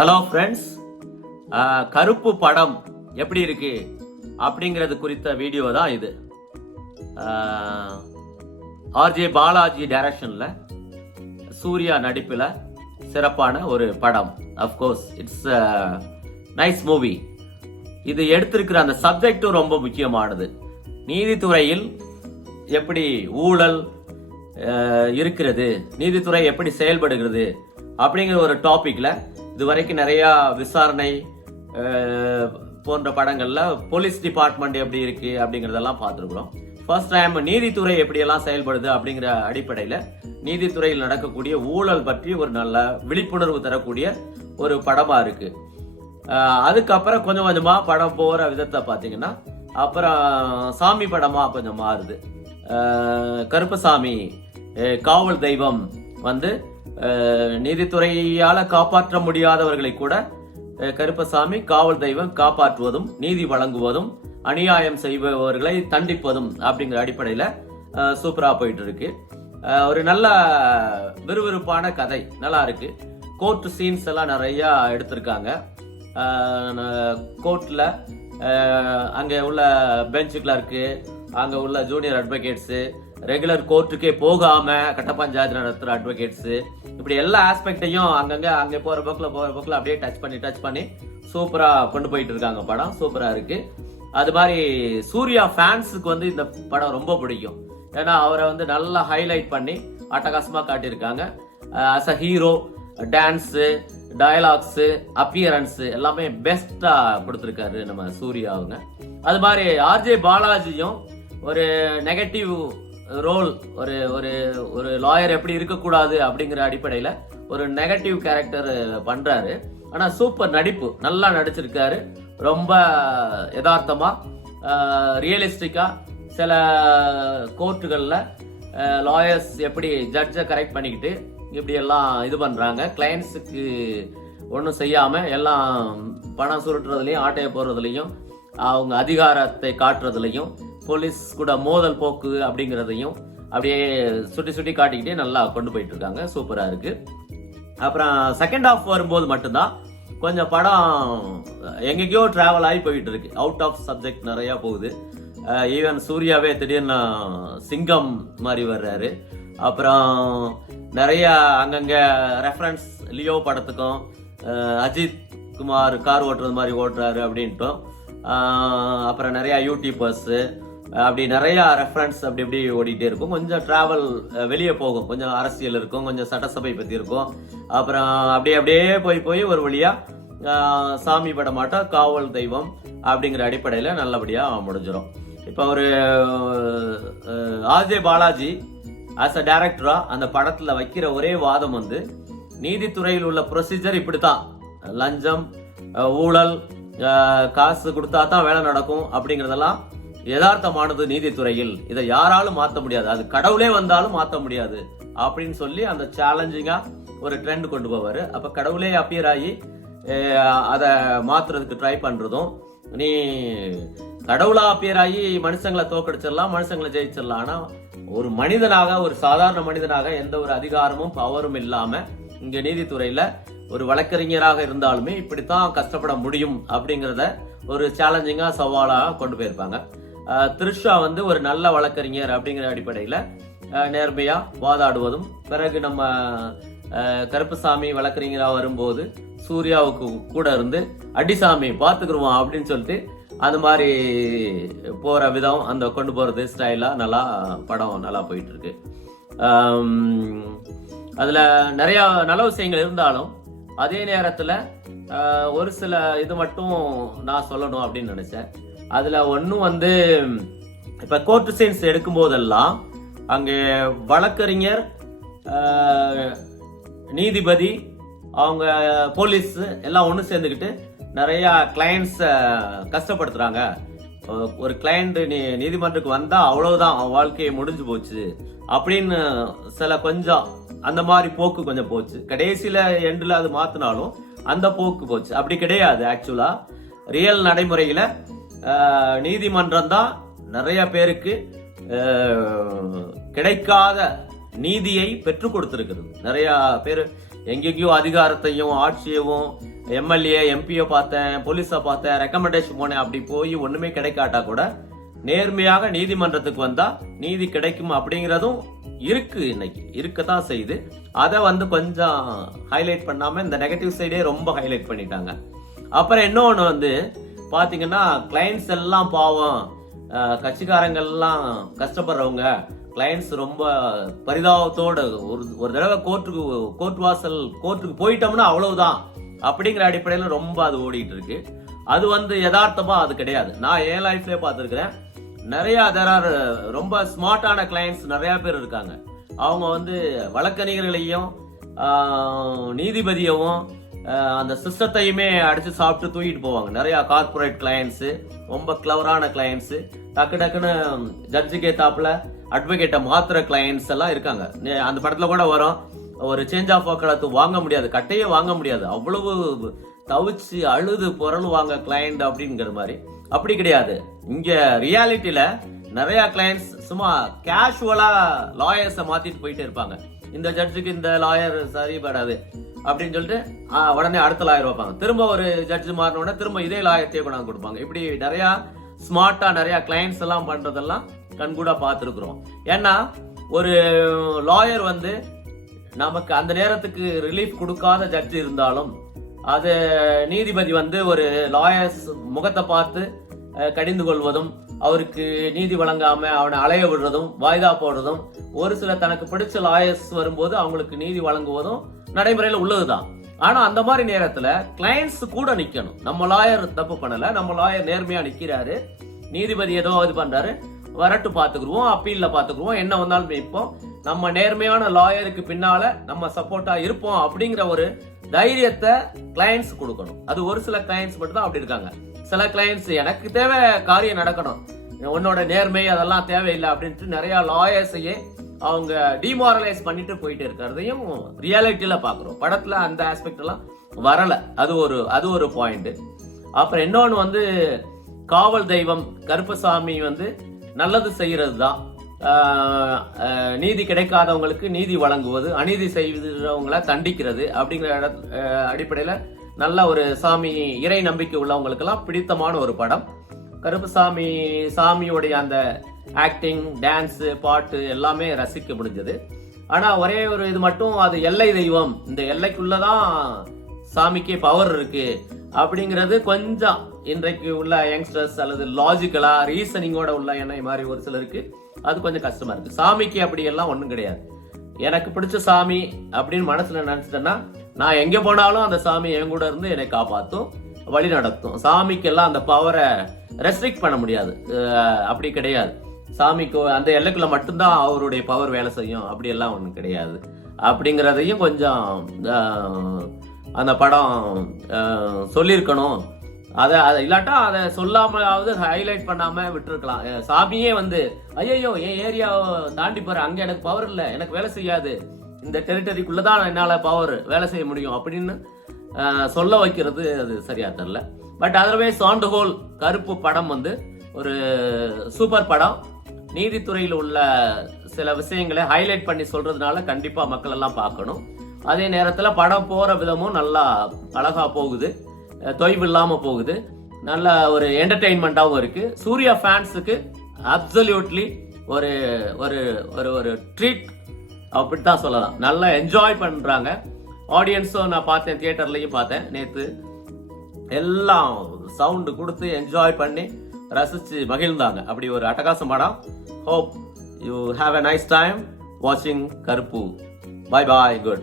Hello friends, கருப்பு படம் எப்படி இருக்கு அப்படிங்கிறது குறித்த வீடியோ தான் இது. ஆர்ஜே பாலாஜி டைரக்ஷன்ல சூர்யா நடிப்பில் சிறப்பான ஒரு படம். Of course it's nice movie. இது எடுத்திருக்கிற அந்த சப்ஜெக்டும் ரொம்ப முக்கியமானது. நீதித்துறையில் எப்படி ஊழல் இருக்கிறது, நீதித்துறை எப்படி செயல்படுகிறது அப்படிங்கிற ஒரு டாபிக்ல இதுவரைக்கும் நிறைய விசாரணை போன்ற படங்கள்ல போலீஸ் டிபார்ட்மெண்ட் எப்படி இருக்கு அப்படிங்கறதெல்லாம் பார்த்துருக்கிறோம். ஃபர்ஸ்ட் டைம் நீதித்துறை எப்படியெல்லாம் செயல்படுது அப்படிங்கிற அடிப்படையில நீதித்துறையில் நடக்கக்கூடிய ஊழல் பற்றி ஒரு நல்ல விழிப்புணர்வு தரக்கூடிய ஒரு படமா இருக்கு. அதுக்கப்புறம் கொஞ்சம் கொஞ்சமா படம் போற விதத்தை பார்த்தீங்கன்னா அப்புறம் சாமி படமா கொஞ்சம் மாறுது. கருப்பசாமி காவல் தெய்வம் வந்து நீதித்துறையால காப்பாற்ற முடியாதவர்களை கூட கருப்பசாமி காவல் தெய்வம் காப்பாற்றுவதும் நீதி வழங்குவதும் அநியாயம் செய்பவர்களை தண்டிப்பதும் அப்படிங்கிற அடிப்படையில சூப்பரா போயிட்டு இருக்கு. ஒரு நல்ல விறுவிறுப்பான கதை நல்லா இருக்கு. கோர்ட் சீன்ஸ் எல்லாம் நிறைய எடுத்திருக்காங்க. கோர்ட்ல அங்க உள்ள பெஞ்ச் கிளர்க்கு, அங்க உள்ள ஜூனியர் அட்வொகேட்ஸ், ரெகுலர் கோர்ட்டுக்கே போகாம கட்ட பஞ்சாயத்து நடத்துற அட்வொகேட்ஸ், இப்படி எல்லா ஆஸ்பெக்டையும் அங்க போற போக்குல அப்படியே டச் பண்ணி சூப்பரா கொண்டு போயிட்டு இருக்காங்க. படம் சூப்பரா இருக்கு. அது மாதிரி சூர்யா ஃபேன்ஸுக்கு வந்து இந்த படம் ரொம்ப பிடிக்கும். ஏன்னா அவரை வந்து நல்லா ஹைலைட் பண்ணி அட்டகாசமா காட்டியிருக்காங்க. As a hero, dance, dialogues, appearance எல்லாமே பெஸ்டா கொடுத்திருக்காரு நம்ம சூர்யா அவங்க. அது மாதிரி ஆர்ஜே பாலாஜியும் ஒரு நெகட்டிவ் ரோல், ஒரு ஒரு ஒரு லாயர் எப்படி இருக்கக்கூடாது அப்படிங்கிற அடிப்படையில ஒரு நெகட்டிவ் கேரக்டர் பண்றாரு. ஆனா சூப்பர் நடிப்பு, நல்லா நடிச்சிருக்காரு. ரொம்ப யதார்த்தமா ரியலிஸ்டிக்கா சில கோர்ட்டுகள்ல லாயர்ஸ் எப்படி ஜட்ஜை கரெக்ட் பண்ணிக்கிட்டு இப்படி எல்லாம் இது பண்றாங்க, கிளையன்ஸுக்கு ஒன்றும் செய்யாம எல்லாம் பணம் சுருட்டுறதுலையும் ஆட்டையை போடுறதுலையும் அவங்க அதிகாரத்தை காட்டுறதுலையும் போலீஸ் கூட மோதல் போக்கு அப்படிங்கிறதையும் அப்படியே சுட்டி காட்டிக்கிட்டே நல்லா கொண்டு போயிட்டு இருக்காங்க. சூப்பரா இருக்கு. அப்புறம் செகண்ட் ஹாஃப் வரும்போது மட்டும்தான் கொஞ்சம் படம் எங்கேயோ டிராவல் ஆகி போயிட்டு இருக்கு. அவுட் ஆஃப் சப்ஜெக்ட் நிறைய போகுது. ஈவன் சூர்யாவே திடீர்னு சிங்கம் மாதிரி வர்றாரு. அப்புறம் நிறைய அங்கங்க ரெஃபரன்ஸ் லியோ படத்துக்கும் அஜித் குமார் கார் ஓட்டுறது மாதிரி ஓட்டுறாரு அப்படின்ட்டும், அப்புறம் நிறைய யூடியூபர்ஸ் அப்படி நிறைய ரெஃபரன்ஸ் அப்படி இப்படி ஓடிட்டே இருக்கும். கொஞ்சம் டிராவல் வெளியே போகும், கொஞ்சம் அரசியல் இருக்கும், கொஞ்சம் சட்டசபை பத்தி இருக்கும். அப்புறம் அப்படியே போய் ஒரு வழியா சாமி படமாட்டம் காவல் தெய்வம் அப்படிங்கிற அடிப்படையில நல்லபடியா முடிஞ்சிடும். இப்ப ஒரு ஆர்ஜே பாலாஜி ஆஸ் அ டைரக்டரா அந்த படத்துல வைக்கிற ஒரே வாதம் வந்து நீதித்துறையில் உள்ள ப்ரொசீஜர் இப்படித்தான், லஞ்சம், ஊழல், காசு கொடுத்தா தான் வேலை நடக்கும் அப்படிங்கறதெல்லாம் யதார்த்தமானது நீதித்துறையில், இதை யாராலும் மாத்த முடியாது, அது கடவுளே வந்தாலும் மாத்த முடியாது அப்படின்னு சொல்லி அந்த சேலஞ்சிங்கா ஒரு ட்ரெண்ட் கொண்டு போவாரு. அப்ப கடவுளே அப்பியர் ஆகி அதை மாத்துறதுக்கு ட்ரை பண்றதும், நீ கடவுளா அப்பியர் ஆகி மனுஷங்களை தோக்கடிச்சிடலாம், மனுஷங்களை ஜெயிச்சிடலாம். ஆனா ஒரு மனிதனாக, ஒரு சாதாரண மனிதனாக எந்த ஒரு அதிகாரமும் பவரும் இல்லாம இங்க நீதித்துறையில ஒரு வழக்கறிஞராக இருந்தாலுமே இப்படித்தான் கஷ்டப்பட முடியும் அப்படிங்கறத ஒரு சேலஞ்சிங்கா சவாலா கொண்டு போயிருப்பாங்க. த்ரிஷா வந்து ஒரு நல்ல வழக்கறிஞர் அப்படிங்கிற அடிப்படையில நேர்மையா வாதாடுவதும், பிறகு நம்ம கருப்பசாமி வழக்கறிஞரா வரும்போது சூர்யாவுக்கு கூட இருந்து அடிசாமி பாத்துக்குருவான் அப்படின்னு சொல்லிட்டு அந்த மாதிரி போற விதம், அந்த கொண்டு போறது ஸ்டைலா நல்லா படம் நல்லா போயிட்டு இருக்கு. அதுல நிறைய நல்ல விஷயங்கள் இருந்தாலும் அதே நேரத்துல ஒரு சில இது மட்டும் நான் சொல்லணும் அப்படின்னு நினைச்சேன். அதுல ஒன்னும் வந்து இப்ப கோர்ட் சீன்ஸ் எடுக்கும் போதெல்லாம் அங்கே வழக்கறிஞர், நீதிபதி, அவங்க போலீஸ் எல்லாம் ஒண்ணு சேர்ந்துக்கிட்டு நிறைய கிளையன்ட்ஸ கஷ்டப்படுத்துறாங்க. ஒரு கிளையண்ட் நீதிமன்றத்துக்கு வந்தா அவ்வளவுதான், அவன் வாழ்க்கையை முடிஞ்சு போச்சு அப்படின்னு சில கொஞ்சம் அந்த மாதிரி போக்கு கொஞ்சம் போச்சு. கடைசியில எண்ட்ல அது மாத்தினாலும் அந்த போக்கு போச்சு. அப்படி கிடையாது. ஆக்சுவலா ரியல் நடைமுறையில நீதிமன்றம் தான் நிறைய பேருக்கு கிடைக்காத நீதியை பெற்றுக் கொடுத்திருக்கிறது. நிறைய பேர் எங்கெங்கயோ அதிகாரத்தையும் ஆட்சியவும் எம்எல்ஏ எம்பியை பார்த்தேன், போலீஸை பார்த்தேன், ரெக்கமெண்டேஷன் போனேன், அப்படி போய் ஒண்ணுமே கிடைக்காட்டா கூட நேர்மையாக நீதிமன்றத்துக்கு வந்தா நீதி கிடைக்கும் அப்படிங்கிறதும் இருக்கு, இன்னைக்கு இருக்கத்தான் செய்யுது. அதை கொஞ்சம் ஹைலைட் பண்ணாம இந்த நெகட்டிவ் சைடே ரொம்ப ஹைலைட் பண்ணிட்டாங்க. அப்புறம் இன்னொன்னு பாத்தீங்கன்னா, கிளைண்ட்ஸ் எல்லாம் பாவம், கட்சிக்காரங்கள்லாம் கஷ்டப்படுறவங்க, கிளைண்ட்ஸ் ரொம்ப பரிதாபத்தோட ஒரு தடவை கோர்ட்டுக்கு போயிட்டோம்னா அவ்வளவுதான் அப்படிங்கிற அடிப்படையில் ரொம்ப அது ஓடிட்டு இருக்கு. அது யதார்த்தமா அது கிடையாது. நான் என் லைஃப்லயே பார்த்துருக்கிறேன். நிறைய ரொம்ப ஸ்மார்ட்டான கிளைண்ட்ஸ் நிறைய பேர் இருக்காங்க. அவங்க வழக்கறிஞர்களையும் நீதிபதியவும் அந்த சிஸ்டத்தையுமே அடிச்சு சாப்பிட்டு தூக்கிட்டு போவாங்க. நிறைய கார்பரேட் கிளைண்ட்ஸ், ரொம்ப கிளவரான கிளைண்ட்ஸ், டக்குன்னு ஜட்ஜுக்கு ஏத்தாப்புல அட்வொகேட்டை மாத்திர கிளைண்ட்ஸ் எல்லாம் இருக்காங்க. அந்த படத்துல கூட வரும், ஒரு சேஞ்ச் ஆஃப் வக்காலத்து வாங்க முடியாது, கட்டையே வாங்க முடியாது, அவ்வளவு தவிச்சு அழுது புரளுவாங்க கிளைண்ட் அப்படிங்கிற மாதிரி. அப்படி கிடையாது. இங்க ரியாலிட்டியில நிறைய கிளைண்ட்ஸ் சும்மா கேஷுவலா லாயர்ஸை மாத்திட்டு போயிட்டே இருப்பாங்க. இந்த ஜட்ஜுக்கு இந்த லாயர் சரிபடாது அப்படின்னு சொல்லிட்டு உடனே அடுத்த லாயர் வைப்பாங்க. திரும்ப ஒரு ஜட்ஜு மாறின உடனே திரும்ப இதே லாயர்த்தையே கொண்டாந்து கொடுப்பாங்க. இப்படி நிறைய ஸ்மார்ட்டா நிறைய கிளைண்ட்ஸ் எல்லாம் பண்றதெல்லாம் கண்கூடா பார்த்துருக்குறோம். ஏன்னா ஒரு லாயர் நமக்கு அந்த நேரத்துக்கு ரிலீஃப் கொடுக்காத ஜட்ஜ் இருந்தாலும் அது நீதிபதி ஒரு லாயர்ஸ் முகத்தை பார்த்து கடிந்து கொள்வதும், அவருக்கு நீதி வழங்காம அவனை அலைய விடுறதும், வாய்தா போடுறதும், ஒரு சில தனக்கு பிடிச்ச லாயர்ஸ் வரும்போது அவங்களுக்கு நீதி வழங்குவதும் நடைமுறையில உள்ளதுதான். ஆனா அந்த மாதிரி நேரத்துல கிளைண்ட்ஸ் கூட நிக்கணும். நம்ம லாயர் தப்பு பண்ணல, நம்ம லாயர் நேர்மையா நிக்கிறாரு, நீதிபதி ஏதோ இது பண்றாரு, வரட்டு பாத்துக்குருவோம், அப்பீல்ல பாத்துக்குருவோம், என்ன வந்தாலும் இப்போ நம்ம நேர்மையான லாயருக்கு பின்னால நம்ம சப்போர்ட்டா இருப்போம் அப்படிங்கிற ஒரு தைரியத்தை கிளைண்ட்ஸ் கொடுக்கணும். அது ஒரு சில கிளைண்ட்ஸ் மட்டும் தான் அப்படி இருக்காங்க. சில கிளைண்ட்ஸ் எனக்கு தேவை, காரியம் நடக்கணும், உன்னோட நேர்மை அதெல்லாம் தேவையில்லை அப்படின்ட்டு நிறைய லாயர்ஸையே அவங்க டிமாரலைஸ் பண்ணிட்டு போயிட்டு இருக்கிறதையும் ரியாலிட்டியில பாக்குறோம். படத்துல அந்த ஆஸ்பெக்ட் எல்லாம் வரல. அது ஒரு பாயிண்ட். அப்புறம் இன்னொன்னு காவல் தெய்வம் கருப்பசாமி நல்லது செய்யறது தான். நீதி கிடைக்காதவங்களுக்கு நீதி வழங்குவது, அநீதி செய்வங்களை தண்டிக்கிறது அப்படிங்கிற அடிப்படையில நல்ல ஒரு சாமி இறை நம்பிக்கை உள்ளவங்களுக்கு எல்லாம் பிடித்தமான ஒரு படம். கருப்பசாமி சாமியோடைய அந்த ஆக்டிங், டான்ஸ், பாட்டு எல்லாமே ரசிக்க முடிஞ்சது. ஆனா ஒரே ஒரு இது மட்டும், அது எல்லை தெய்வம், இந்த எல்லைக்குள்ளதான் சாமிக்கே பவர் இருக்கு அப்படிங்கிறது கொஞ்சம் இன்றைக்கு உள்ள யங்ஸ்டர்ஸ் அல்லது லாஜிக்கலா ரீசனிங்கோட உள்ள எண்ணெய் மாதிரி ஒரு சிலருக்கு அது கொஞ்சம் கஷ்டமா இருக்கு. சாமிக்கு அப்படி எல்லாம் ஒண்ணும் கிடையாது. எனக்கு பிடிச்ச சாமி அப்படின்னு மனசுல நினைச்சிட்டேன்னா நான் எங்க போனாலும் அந்த சாமி என் கூட இருந்து என்னை காப்பாத்தும், வழி நடத்தும். சாமிக்கு எல்லாம் அந்த பவரை ரெஸ்ட்ரிக்ட் பண்ண முடியாது, அப்படி கிடையாது. சாமிக்கு அந்த எல்லைக்குள்ள மட்டும்தான் அவருடைய பவர் வேலை செய்யும், அப்படி எல்லாம் ஒண்ணும் கிடையாது அப்படிங்கறதையும் கொஞ்சம் அந்த படம் சொல்லியிருக்கணும். அதை இல்லாட்டா அதை சொல்லாமலாவது ஹைலைட் பண்ணாம விட்டுருக்கலாம். சாமியே ஐயோ என் ஏரியாவை தாண்டி போற, அங்க எனக்கு பவர் இல்ல, எனக்கு வேலை செய்யாது, இந்த டெரிட்டரிக்குள்ளதான் என்னால பவர் வேலை செய்ய முடியும் அப்படின்னு சொல்ல வைக்கிறது அது சரியா தெரியல. But otherwise on the whole கருப்பு படம் ஒரு சூப்பர் படம். நீதித்துறையில் உள்ள சில விஷயங்களை ஹைலைட் பண்ணி சொல்றதுனால கண்டிப்பா மக்கள் எல்லாம் பார்க்கணும். அதே நேரத்துல படம் போற விதமும் நல்லா அழகா போகுது, தொய்வு இல்லாம போகுது, நல்ல ஒரு என்டர்டெயின்மெண்டாவும் இருக்கு. சூர்யா ஃபேன்ஸுக்கு அப்சல்யூட்லி ஒரு ஒரு ஒரு ட்ரீட் அப்படித்தான் சொல்லலாம். நல்லா என்ஜாய் பண்றாங்க. ஆடியன்ஸும் நான் பார்த்தேன், தியேட்டர்லயும் பார்த்தேன் நேத்து, எல்லாம் சவுண்ட் கொடுத்து என்ஜாய் பண்ணி ரசிச்சு மகிழ்ந்தாங்க. அப்படி ஒரு அட்டகாசம் படம். Hope you have a nice time watching கருப்பு. Bye bye. Good.